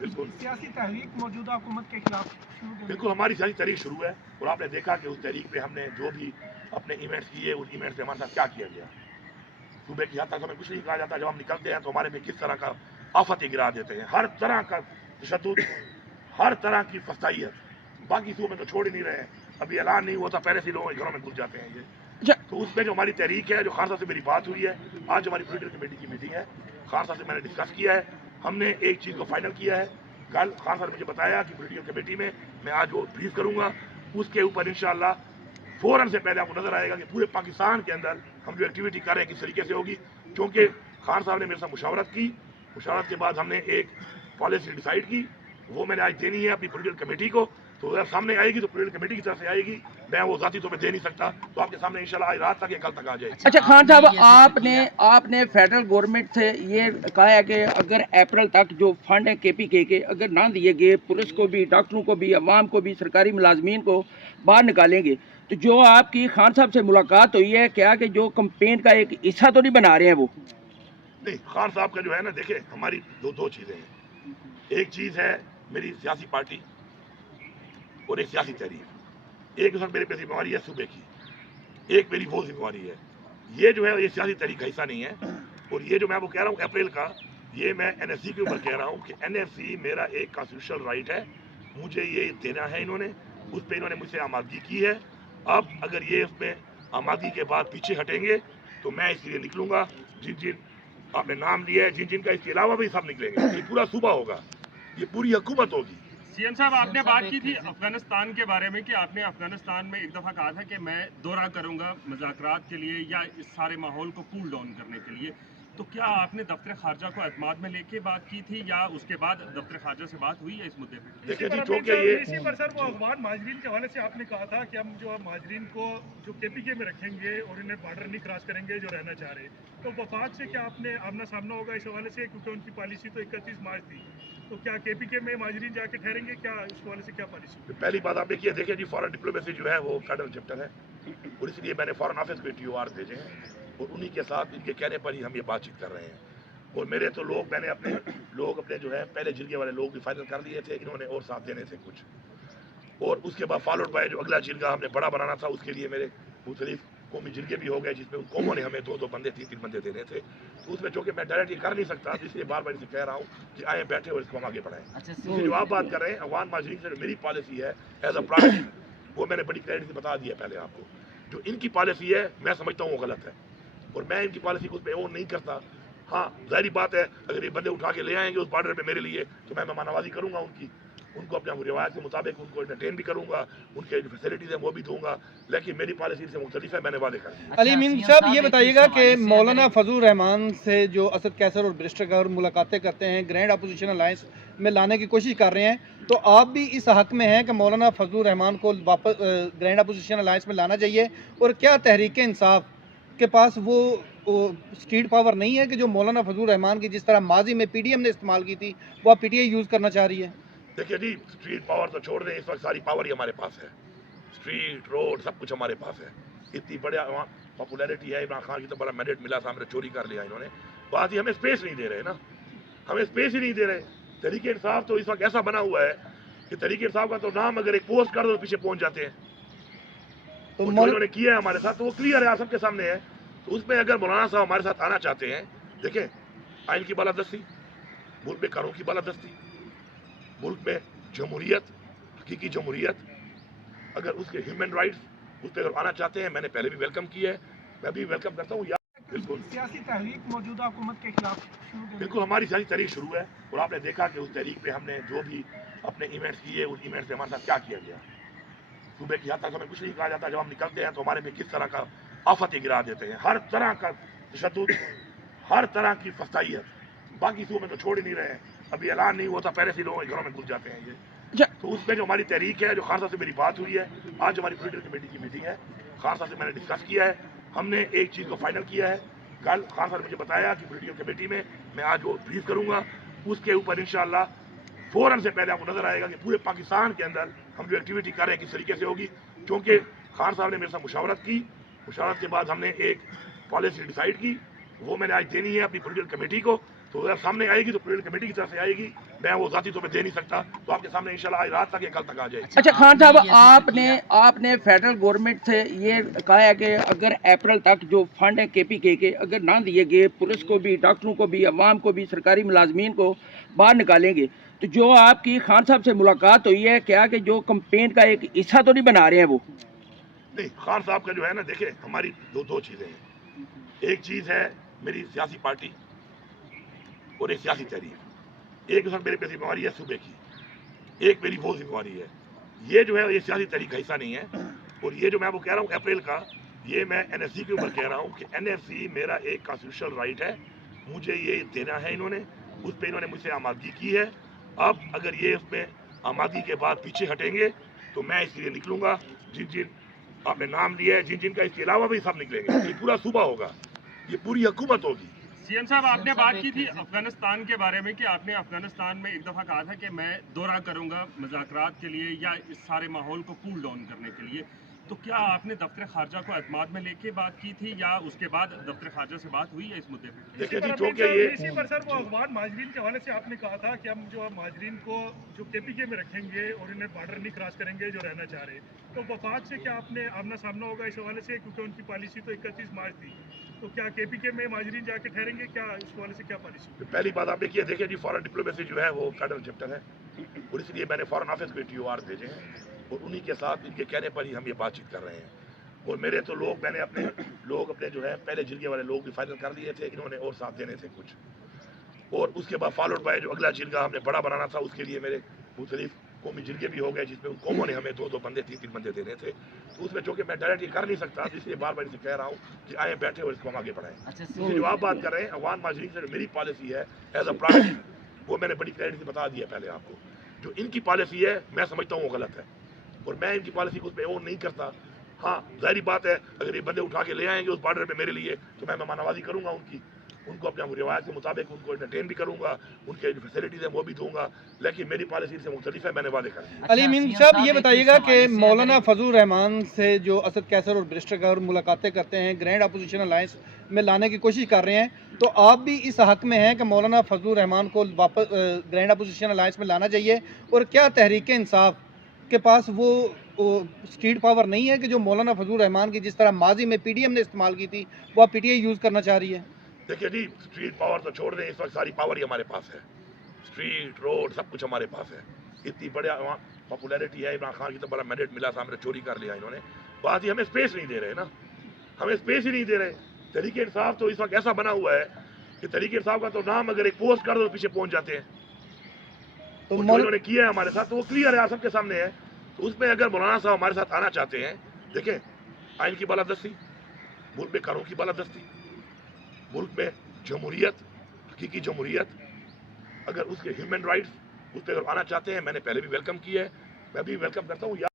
बिल्कुल सियासी तहरीक मौजूदा हुकूमत के खिलाफ शुरू बिल्कुल हमारी सियासी तहरीक शुरू है और आपने देखा कि उस तहरीक पे हमने जो भी अपने इवेंट्स किए उन इवेंट्स से हमारे साथ क्या किया गया। सुबह की यात्रा हमें कुछ नहीं कहा जाता, जब हम निकलते हैं तो हमारे में किस तरह का आफत गिरा देते हैं, हर तरह का तशद्दुद, हर तरह की फसाइयत। बाकी सूबे में तो छोड़ ही नहीं रहे हैं, अभी ऐलान नहीं हुआ था पहले से लोग घरों में घुस जाते हैं ये। तो उसमें जो हमारी तहरीक है, जो खान साहब से मेरी बात हुई है, आज हमारी पॉलिटिकल कमेटी की मीटिंग है, खान साहब से मैंने डिस्कस किया है, हमने एक चीज़ को फाइनल किया है। कल खान साहब ने मुझे बताया कि पॉलिटिकल कमेटी में मैं आज वो ब्रीफ करूंगा, उसके ऊपर इंशाअल्लाह फौरन से पहले आपको नजर आएगा कि पूरे पाकिस्तान के अंदर हम जो एक्टिविटी कर रहे हैं किस तरीके से होगी। क्योंकि खान साहब ने मेरे साथ मुशावरत की, मुशावरत के बाद हमने एक पॉलिसी डिसाइड की, वो मैंने आज देनी है अपनी पॉलिटिकल कमेटी को। तो अगर सामने आएगी तो पॉलिटिकल कमेटी की तरफ से आएगी, मैं वो ज़ाती तौर पे दे नहीं सकता, तो आपके सामने इंशाल्लाह आज रात तक या कल तक आ जाएगी। अच्छा खान साहब, आपने फेडरल गवर्नमेंट से ये कहा है कि अगर अप्रैल तक जो फंड है KPK के अगर ना दिए गए, पुलिस को भी, डॉक्टरों को भी, अवाम को भी, सरकारी मुलाजमीन को बाहर निकालेंगे। तो जो आपकी खान साहब से मुलाकात हुई है, क्या कि जो कंपेन का एक हिस्सा तो नहीं बना रहे हैं वो? नहीं, खान साहब का जो है ना, देखे हमारी दो चीज़ें हैं। एक चीज़ है मेरी सियासी पार्टी और एक सियासी तहरीक। एक जो मेरे पे जिम्मेवारी है सूबे की, एक मेरी वो जिम्मेवारी है। ये जो है ये सियासी तहरीक का हिस्सा नहीं है। और ये जो मैं वो कह रहा हूँ अप्रैल का, ये मैं NSC के ऊपर कह रहा हूँ कि NSC मेरा एक कॉन्स्टिट्यूशनल राइट है, मुझे ये देना है। इन्होंने उस पर इन्होंने मुझसे आमादगी की है। अब अगर ये उसमें आमादगी के बाद पीछे हटेंगे तो मैं इसके लिए निकलूंगा। जिन जिन आपने नाम लिया है, जिन जिन का इसके अलावा भी सब निकलेंगे, ये पूरा सूबा होगा, ये पूरी हुकूमत होगी। सीएम साहब, आपने बात की थी अफगानिस्तान के बारे में कि आपने अफगानिस्तान में एक दफ़ा कहा था कि मैं दौरा करूंगा मुज़ाकरात के लिए या इस सारे माहौल को कूल डाउन करने के लिए। तो क्या आपने दफ्तर खारजा को एतमाद में लेके बात की थी या उसके बाद दफ्तर खारजा से बात हुई है इस मुद्दे पे? देखिए जी, चूंकि ये इसी पर सर वो अफगान महाजरीन के हवाले से आपने कहा था कि हम जो महाजरीन को जो KPK में रखेंगे और इन्हें बॉर्डर नहीं क्रॉस करेंगे जो रहना चाह रहे, तो वफाक से क्या आपने आमना सामना होगा इस हवाले से, क्योंकि उनकी पॉलिसी तो 31 मार्च थी, तो क्या KPK में महाजरीन जाके ठहरेंगे, क्या इस हवाले से क्या पॉलिसी? पहली बात आपने की, देखिए जी, फॉरेन डिप्लोमेसी जो है वो फेडरल चैप्टर है और इसलिए मैंने फॉरेन ऑफिस पे TOR भेजे हैं और उन्हीं के साथ इनके कहने पर ही हम ये बातचीत कर रहे हैं। और मेरे तो मैंने अपने जो है पहले जिरगे वाले लोग भी फाइनल कर लिए थे, इन्होंने और साथ देने थे कुछ। और उसके बाद फॉलोड बाय जो अगला जिरगा हमने बड़ा बनाना था, उसके लिए मेरे मुख्तलिफ कौमी जिरगे भी हो गए, जिसमें उन कौमों ने हमें 2-2 बंदे 3-3 बंदे देने थे। तो उसमें चूँकि मैं डायरेक्टली कर नहीं सकता, इसलिए बार बार इसे कह रहा हूँ कि आए बैठे और इसको हम आगे बढ़ाएं। इसलिए जो आप बात कर रहे हैं अफगान महाजरीन से, मेरी पॉलिसी है एज अ प्राइवेट, वो मैंने बड़ी क्लैरिटी से बता दिया पहले आपको। जो इनकी पॉलिसी है मैं समझता हूँ वो गलत है और मैं इनकी पॉलिसी को उस पर ओन नहीं करता। हाँ, जाहिर बात है अगर ये बंदे उठा के ले आएंगे उस बॉर्डर पे मेरे लिए, तो मैं मेहमानवाजी करूँगा उनको अपने रिवायत के मुताबिक उनको एंटरटेन भी करूँगा, उनके जो फैसिलिटीज़ हैं वो भी दूंगा, लेकिन मेरी पॉलिसी से मुख्तलिफ है, मैंने वादे कर दिए। अली मीन साहब, ये बताइएगा कि मौलाना फजल रहमान से जो असद कैसर और बैरिस्टर गौहर मुलाकातें करते हैं, ग्रैंड अपोजिशन अलायंस में लाने की कोशिश कर रहे हैं, तो आप भी इस हक में हैं कि मौलाना फजल रहमान को वापस ग्रैंड अपोजिशन अलायंस में लाना चाहिए? और क्या तहरीक इंसाफ के पास वो स्ट्रीट पावर नहीं है कि जो मौलाना फजल रहमान की जिस तरह माजी में PDM ने इस्तेमाल की थी वो आप PTI यूज़ करना चाह रही है? देखिए जी, स्ट्रीट पावर तो छोड़ दें, इस वक्त सारी पावर ही हमारे पास है, स्ट्रीट रोड सब कुछ हमारे पास है। इतनी बढ़िया पॉपुलैरिटी है, इमरान खान की तो बड़ा मैंडेट मिला था, हमने चोरी कर लिया इन्होंने। बात ही हमें स्पेस नहीं दे रहे ना, हमें स्पेस ही नहीं दे रहे। तहरीक इंसाफ तो इस वक्त ऐसा बना हुआ है कि तहरीक इंसाफ का तो नाम अगर एक पोस्ट कर दो तो पीछे पहुंच जाते हैं। तो जो इन्होंने किया है हमारे साथ तो वो क्लियर है, आप सबके सामने है। तो उसमें अगर मौलाना साहब हमारे साथ आना चाहते हैं, देखें आइन की बालादस्ती, मुल्क में कानून की बालादस्ती, मुल्क में जमहूरियत, हकीकी जमहूरियत, अगर उसके ह्यूमन राइट्स उस पर अगर आना चाहते हैं, मैंने पहले भी वेलकम किया है, मैं भी वेलकम करता हूँ। बिल्कुल सियासी तहरीक मौजूदा हुकूमत के खिलाफ शुरू बिल्कुल हमारी सियासी तहरीक शुरू है और आपने देखा कि उस तहरीक पे हमने जो भी अपने इवेंट्स किए उन इवेंट्स से हमारे साथ क्या किया गया। सुबह की यात्रा हमें कुछ नहीं कहा जाता, जब हम निकलते हैं तो हमारे में किस तरह का आफत गिरा देते हैं, हर तरह का तशद्दुद, हर तरह की फसाइयत। बाकी सूबे में तो छोड़ ही नहीं रहे हैं, अभी ऐलान नहीं हुआ था पहले से लोग घरों में घुस जाते हैं ये। तो उसमें जो हमारी तहरीक है, जो खान साहब से मेरी बात हुई है, आज हमारी पॉलिटिकल कमेटी की मीटिंग है, खान साहब से मैंने डिस्कस किया है, हमने एक चीज़ को फाइनल किया है। कल खान साहब ने मुझे बताया कि पॉलिटिकल कमेटी में मैं आज वो ब्रीफ करूँगा, उसके ऊपर इंशाअल्लाह फौरन से पहले आपको नजर आएगा कि पूरे पाकिस्तान के अंदर हम जो एक्टिविटी कर रहे हैं किस तरीके से होगी। क्योंकि खान साहब ने मेरे साथ मुशावरत की, मुशावरत के बाद हमने एक पॉलिसी डिसाइड की, वो मैंने आज देनी है अपनी पॉलिटिकल कमेटी को। तो अगर सामने आएगी तो पॉलिटिकल कमेटी की तरफ से आएगी, मैं वो ज़ाती तौर पे दे नहीं सकता, तो आपके सामने इंशाल्लाह आज रात तक या कल तक आ जाएगी। अच्छा खान साहब, आपने फेडरल गवर्नमेंट से ये कहा है कि अगर अप्रैल तक जो फंड है केपीके के अगर ना दिए गए, पुलिस को भी, डॉक्टरों को भी, अवाम को भी, सरकारी मुलाजमीन को बाहर निकालेंगे, तो जो आपकी खान साहब से मुलाकात हुई है, क्या कि जो कंपेन का एक हिस्सा तो नहीं बना रहे हैं वो? नहीं, खान साहब का जो है ना, देखे हमारी दो चीज़ें हैं। एक चीज़ है मेरी सियासी पार्टी और एक सियासी तहरीक। एक मेरे पे जिम्मेवारी है सूबे की, एक मेरी वो जिम्मेवारी है। ये जो है ये सियासी तहरीक का हिस्सा नहीं है। और ये जो मैं वो कह रहा हूँ अप्रैल का, ये मैं एनएफसी के ऊपर कह रहा हूँ कि एनएफसी मेरा एक कॉन्स्टिट्यूशनल राइट है, मुझे ये देना है। इन्होंने उस पर इन्होंने मुझसे आमादगी की है। अब अगर ये उसमें आमादगी के बाद पीछे हटेंगे तो मैं इसके लिए निकलूंगा। जिन जिन आपने नाम लिया है, जिन जिन का इसके अलावा भी सब निकलेंगे। ये पूरा सूबा होगा, ये पूरी हुकूमत होगी। सीएम साहब, आपने बात की थी अफगानिस्तान के बारे में कि आपने अफगानिस्तान में एक दफ़ा कहा था कि मैं दौरा करूंगा मुज़ाकरात के लिए या इस सारे माहौल को कूल डाउन करने के लिए। तो क्या आपने दफ्तर खारजा को एतमाद में लेके बात की थी या उसके बाद दफ्तर खारजा से बात हुई है इस मुद्दे पे? देखिए जी, इसी जो कि ये इसी पर सर वो अफगान महाजरीन के हवाले से आपने कहा था कि हम जो महाजरीन को जो केपीके में रखेंगे और इन्हें बॉर्डर नहीं क्रॉस करेंगे जो रहना चाह रहे हैं, तो वफाक से क्या आपने आमना सामना होगा इस हवाले से, क्योंकि उनकी पॉलिसी तो 31 मार्च थी, तो क्या केपीके में महाजरीन जाके ठहरेंगे, क्या इस हवाले से क्या पॉलिसी? पहली बात आपने की है, देखिए जी, फॉरेन डिप्लोमेसी जो है वो फेडरल चैप्टर है और इसलिए मैंने फॉरेन ऑफिस को TOR भेजे हैं और उन्हीं के साथ इनके कहने पर ही हम ये बातचीत कर रहे हैं। और मेरे तो मैंने अपने जो है पहले जिरगे वाले लोग भी फाइनल कर लिए थे, इन्होंने और साथ देने थे कुछ। और उसके बाद फॉलोड बाय जो अगला जिरगा हमने बड़ा बनाना था, उसके लिए मेरे मुख्तलिफ कौमी जिरगे भी हो गए, जिसमें उन कौमों ने हमें 2-2 बंदे 3-3 बंदे देने थे। तो उसमें जो कि मैं डायरेक्ट ये कर नहीं सकता, इसलिए बार बार इसे कह रहा हूँ कि आए बैठे और इसको हम आगे बढ़ाएं। इसलिए जो आप बात कर रहे हैं अफगान महाजरीन से, मेरी पॉलिसी है एज अ प्राइवेट, वो मैंने बड़ी क्लैरिटी से बता दिया पहले आपको। जो इनकी पॉलिसी है मैं समझता हूँ वो गलत है और मैं इनकी पॉलिसी को उस पर और नहीं करता। हाँ, जाहिर बात है, अगर ये बंदे उठा के ले आएंगे उस बॉर्डर पे मेरे लिए, तो मैं मेहमानवाजी करूंगा उनको अपने रिवायत के मुताबिक उनको एंटरटेन भी करूंगा, उनके जो फैसिलिटीज हैं वो भी दूंगा, लेकिन मेरी पॉलिसी से मुख्तलिफ है, मैंने वादे कर दिए। अली मीन साहब, ये बताइएगा कि मौलाना फजल रहमान से जो असद कैसर और बैरिस्टर गौहर मुलाकातें करते हैं, ग्रैंड अपोजिशन अलायंस में लाने की कोशिश कर रहे हैं, तो आप भी इस हक में हैं कि मौलाना फजल रहमान को वापस ग्रैंड अपोजिशन अलायंस में लाना चाहिए? और क्या तहरीक इंसाफ के पास वो स्ट्रीट पावर नहीं है कि जो मौलाना फजल रहमान की जिस तरह माजी में PDM ने इस्तेमाल की थी वो आप PTI यूज़ करना चाह रही है? देखिए जी, स्ट्रीट पावर तो छोड़ दें, इस वक्त सारी पावर ही हमारे पास है। स्ट्रीट रोड सब कुछ हमारे पास है। इतनी बड़ा पॉपुलैरिटी है, इमरान खान की तो बड़ा मैंडेट मिला था, हमने चोरी कर लिया इन्होंने। बात ही हमें स्पेस नहीं दे रहे ना, हमें स्पेस ही नहीं दे रहे। तहरीक इंसाफ तो इस वक्त ऐसा बना हुआ है कि तहरीक इंसाफ का तो नाम अगर एक पोस्ट कर दो तो पीछे पहुंच जाते हैं। तो जो इन्होंने किया है हमारे साथ तो वो क्लियर है, आप सबके सामने है। तो उसमें अगर मौलाना साहब हमारे साथ आना चाहते हैं, देखें, आइन की बालादस्ती, मुल्क में कानून की बालादस्ती, मुल्क में जमहूरियत, हकीकी जमहूरियत, अगर उसके ह्यूमन राइट्स उस पर अगर आना चाहते हैं, मैंने पहले भी वेलकम किया है, मैं भी वेलकम करता हूँ।